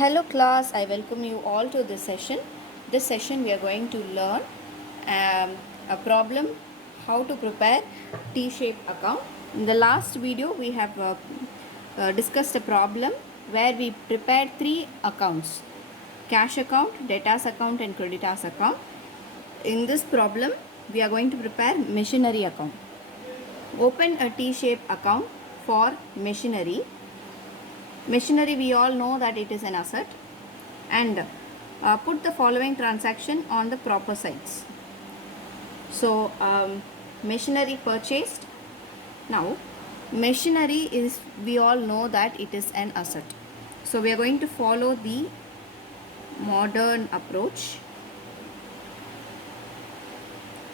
Hello class, I welcome you all to this session. This session we are going to learn a problem how to prepare T-shaped account. In the last video we have discussed a problem where we prepared three accounts: cash account, debtors account and creditors account. In this problem we are going to prepare machinery account. Open a T-shaped account for machinery. Machinery, we all know that it is an asset, and put the following transaction on the proper sides. So machinery purchased. Now machinery is, we all know that it is an asset, so we are going to follow the modern approach.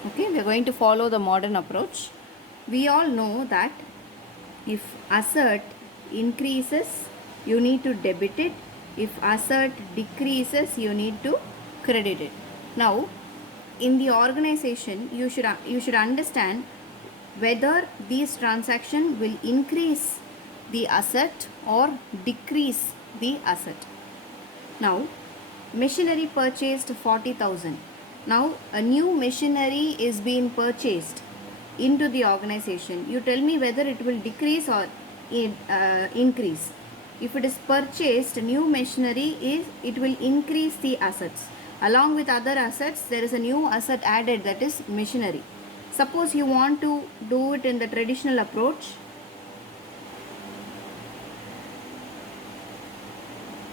Okay, we are going to follow the modern approach. We all know that if asset increases, you need to debit it. If asset decreases, you need to credit it. Now, in the organization, you should understand whether these transaction will increase the asset or decrease the asset. Now, machinery purchased 40,000. Now, a new machinery is being purchased into the organization. You tell me whether it will decrease or increase. If it is purchased, new machinery it will increase the assets. Along with other assets, there is a new asset added, that is machinery. Suppose you want to do it in the traditional approach,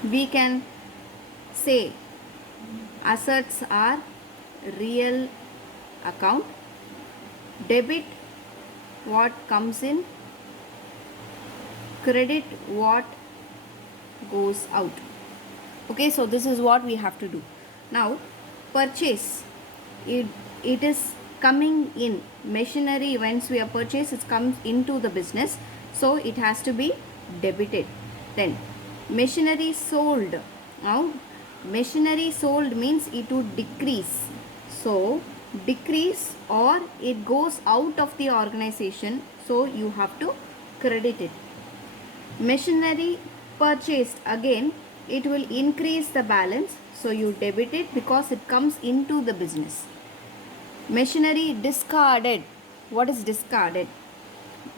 we can say assets are real account, debit what comes in, credit what goes out. Okay, so this is what we have to do. Now purchase, it is coming in. Machinery, once we are purchased, it comes into the business, so it has to be debited. Then machinery sold. Now machinery sold means it would decrease, so decrease or it goes out of the organization, so you have to credit it. Machinery purchased, again it will increase the balance, so you debit it because it comes into the business. Machinery discarded. What is discarded?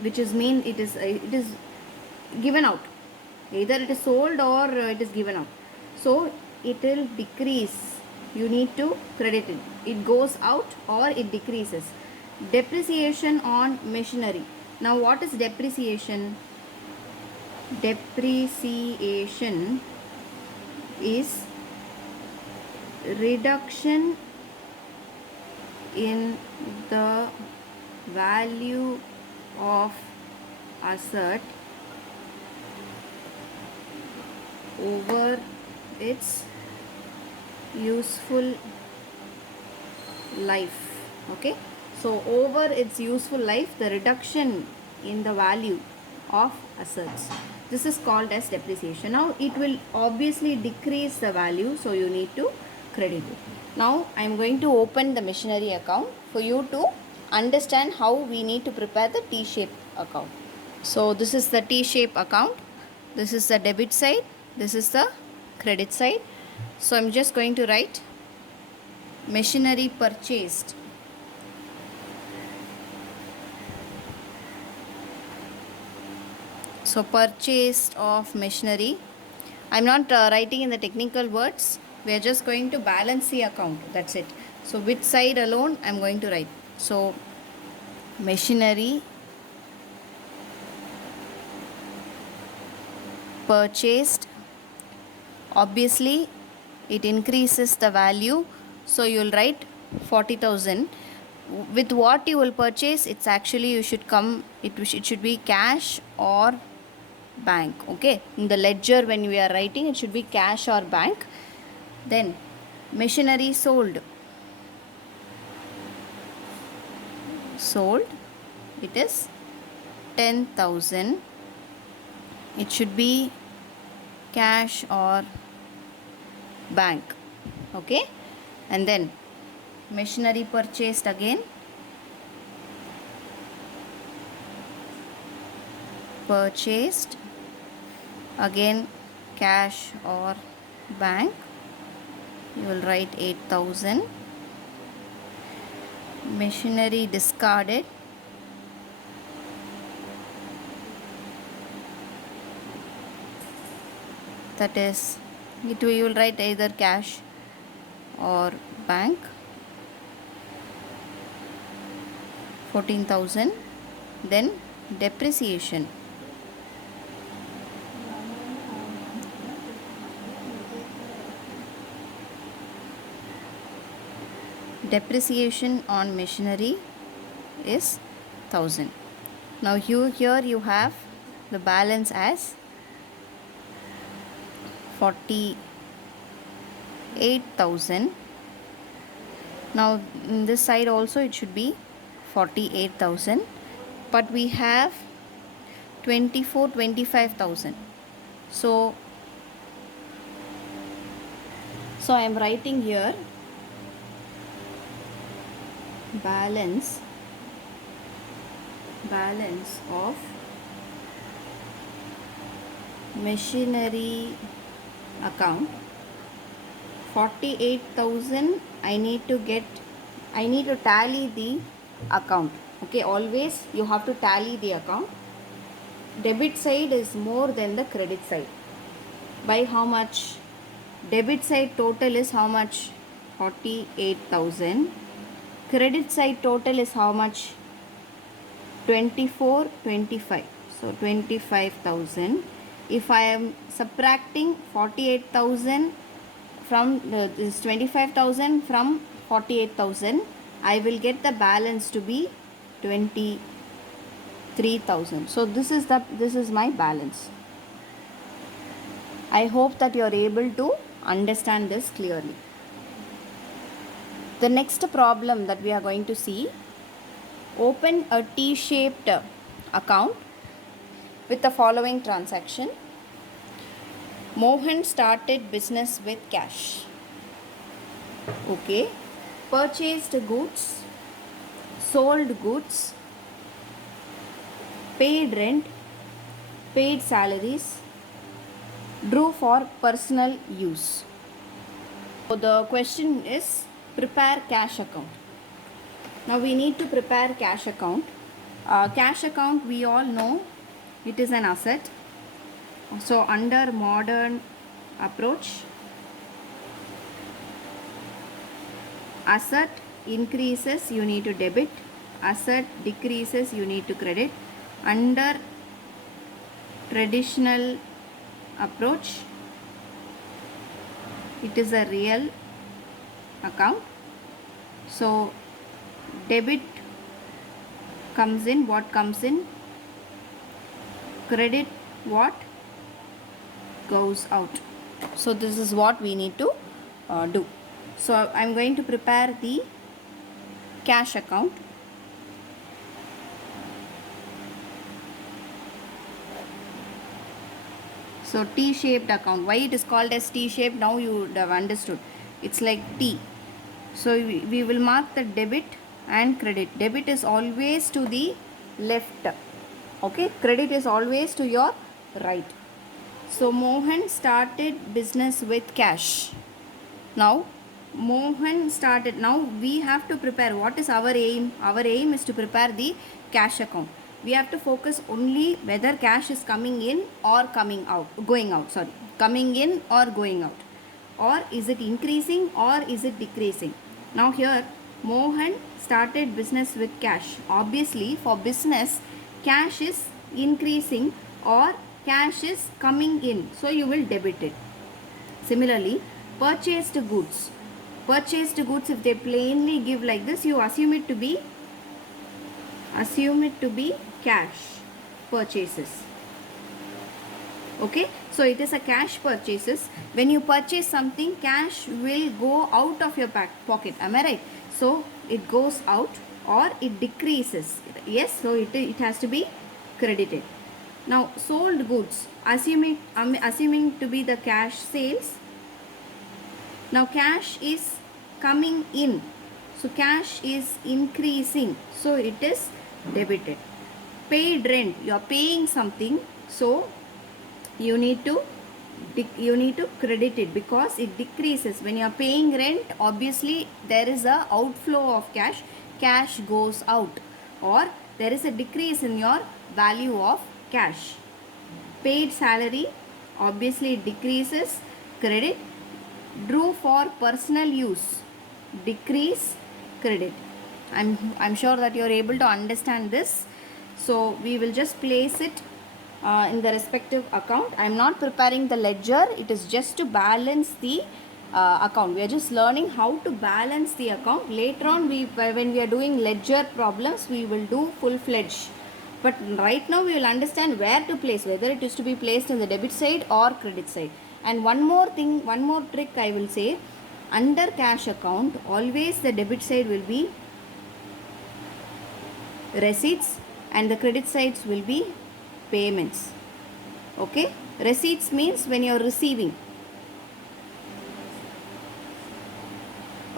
Which is mean it is given out. Either it is sold or it is given out, so it will decrease. You need to credit it. It goes out or it decreases. Depreciation on machinery. Now what is depreciation? Depreciation is reduction in the value of asset over its useful life. Okay, so over its useful life, the reduction in the value of assets, this is called as depreciation. Now it will obviously decrease the value, so you need to credit it. Now I am going to open the machinery account for you to understand how we need to prepare the T-shaped account. So this is the T-shaped account. This is the debit side. This is the credit side. So I'm just going to write machinery purchased. So purchased of machinery. I'm not writing in the technical words. We are just going to balance the account. That's it. So which side alone I'm going to write. So machinery purchased. Obviously it increases the value, so you will write 40,000. With what you will purchase, it's actually you should come, it should be cash or bank. Okay, in the ledger when we are writing, it should be cash or bank. Then machinery sold, it is 10,000. It should be cash or bank. Okay, and then machinery purchased again, purchased again cash or bank, you will write 8,000. Machinery discarded, that is, you will write either cash or bank, 14,000. Then depreciation, depreciation on machinery is 1,000. Now here you have the balance as 48,000. Now in this side also it should be 48,000, but we have 25,000. So I am writing here balance of machinery account 48,000. I need to tally the account. Okay, always you have to tally the account. Debit side is more than the credit side. By how much? Debit side total is how much? 48,000. Credit side total is how much? 25. So 25,000. If I am subtracting 48,000 from this 25,000 from 48,000, I will get the balance to be 23,000. So this is my balance. I hope that you are able to understand this clearly. The next problem that we are going to see, open a T-shaped account with the following transaction. Mohan started business with cash. Okay. Purchased goods, sold goods, paid rent, paid salaries, drew for personal use. So the question is, prepare cash account. Now we need to prepare cash account. Cash account, we all know it is an asset. So under modern approach, asset increases, you need to debit. Asset decreases, you need to credit. Under traditional approach, it is a real account. So debit comes in, what comes in? Credit, what goes out. So this is what we need to do. So I am going to prepare the cash account. So T-shaped account. Why it is called as T-shaped? Now you would have understood. It's like T. So we will mark the debit and credit. Debit is always to the left. Okay. Credit is always to your right. So Mohan started business with cash. Now Mohan started. Now we have to prepare. What is our aim? Our aim is to prepare the cash account. We have to focus only whether cash is coming in or coming out, going out, sorry, coming in or going out, or is it increasing or is it decreasing. Now here Mohan started business with cash. Obviously for business, cash is increasing or cash is coming in, so you will debit it. Similarly, purchased goods. Purchased goods, if they plainly give like this, you assume it to be cash purchases. Okay, so it is a cash purchases. When you purchase something, cash will go out of your pocket. Am I right? So it goes out or it decreases. Yes, so it has to be credited. Now sold goods, assuming to be the cash sales. Now cash is coming in, so cash is increasing, so it is debited. Paid rent, you are paying something, so you need to you need to credit it because it decreases. When you are paying rent, obviously there is a outflow of cash goes out, or there is a decrease in your value of cash. Paid salary, obviously it decreases, credit. Drew for personal use, decrease, credit. I'm sure that you are able to understand this. So we will just place it in the respective account. I am not preparing the ledger. It is just to balance the account. We are just learning how to balance the account. Later on, when we are doing ledger problems, we will do full-fledged. But right now we will understand where to place, whether it is to be placed in the debit side or credit side. And one more thing, one more trick I will say, under cash account, always the debit side will be receipts and the credit sides will be payments. Okay, receipts means when you are receiving.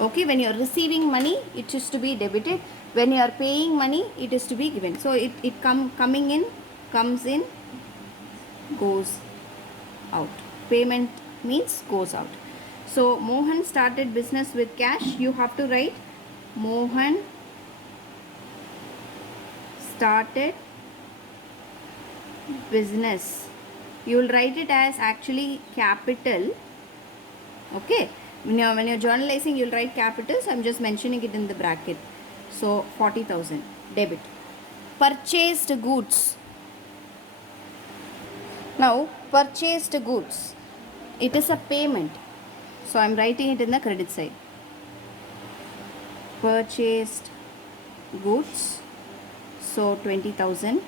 Okay, when you are receiving money, it is to be debited. When you are paying money, it is to be given. So it coming in, comes in, goes out. Payment means goes out. So Mohan started business with cash. You have to write Mohan started business. You will write it as actually capital. Okay, when you're journalizing, you'll write capital. So I'm just mentioning it in the bracket. So 40,000 debit. Purchased goods. Now purchased goods, it is a payment. So I'm writing it in the credit side. Purchased goods. So 20,000.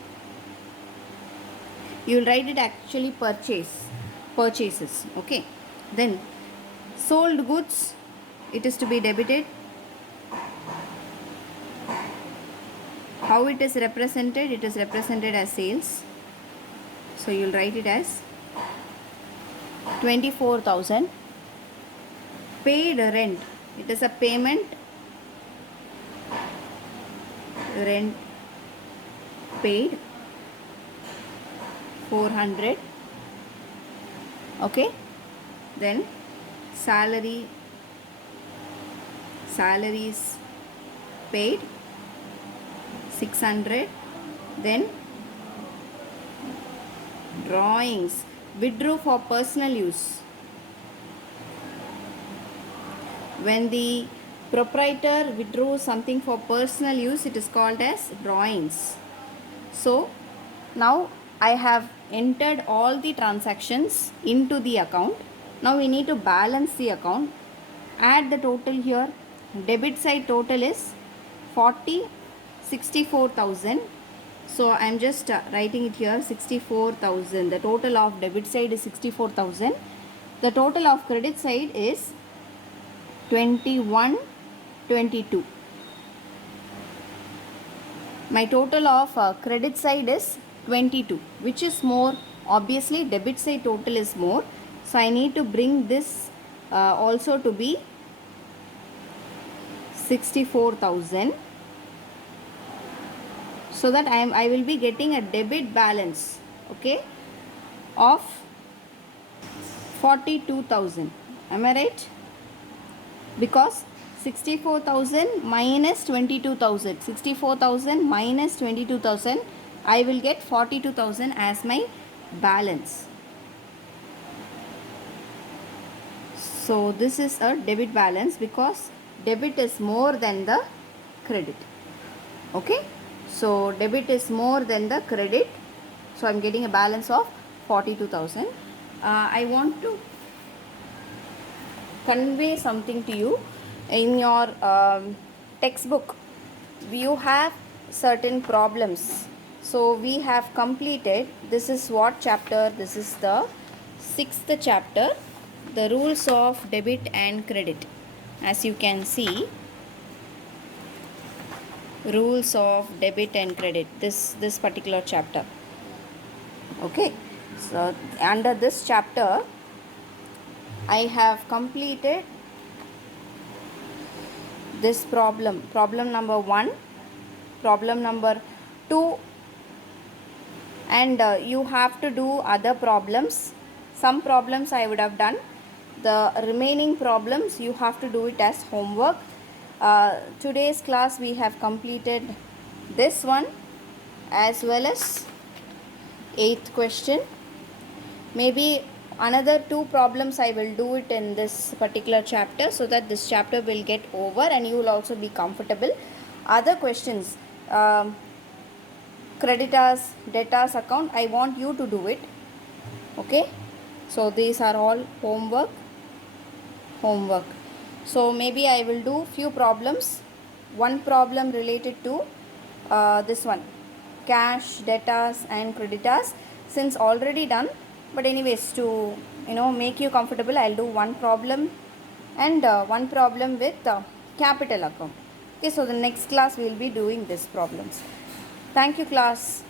You will write it actually purchases. Okay. Then sold goods, it is to be debited. How it is represented? It is represented as sales. So you will write it as 24,000. Paid rent, it is a payment. Rent paid 400. Okay, then salaries paid 600. Then drawings, withdrew for personal use. When the proprietor withdrew something for personal use, it is called as drawings. So now I have entered all the transactions into the account. Now we need to balance the account. Add the total here. Debit side total is 64,000. So I am just writing it here, 64,000. The total of debit side is 64,000. The total of credit side is 2122. My total of credit side is 22. Which is more? Obviously debit side total is more. So I need to bring this also to be 64,000. So that I will be getting a debit balance, okay, of 42,000. Am I right? Because 64,000 minus 22,000. 64,000 minus 22,000. I will get 42,000 as my balance. So this is a debit balance because debit is more than the credit. Okay. So debit is more than the credit. So I'm getting a balance of 42,000. I want to convey something to you. In your textbook, you have certain problems. So we have completed. This is what chapter? This is the 6th chapter, the rules of debit and credit. As you can see, rules of debit and credit, this particular chapter. Okay, so under this chapter I have completed this problem number 1, problem number 2, and you have to do other problems. some problems I would have done. The remaining problems you have to do it as homework. Today's class we have completed this one as well as 8th question. Maybe another 2 problems I will do it in this particular chapter, so that this chapter will get over and you will also be comfortable. Other questions, creditors, debtors account, I want you to do it. Okay, so these are all homework. So maybe I will do few problems. One problem related to this one, cash, debtors and creditors, since already done. But anyways, to make you comfortable, I'll do one problem and one problem with capital account. Okay, so the next class we will be doing these problems. Thank you, class.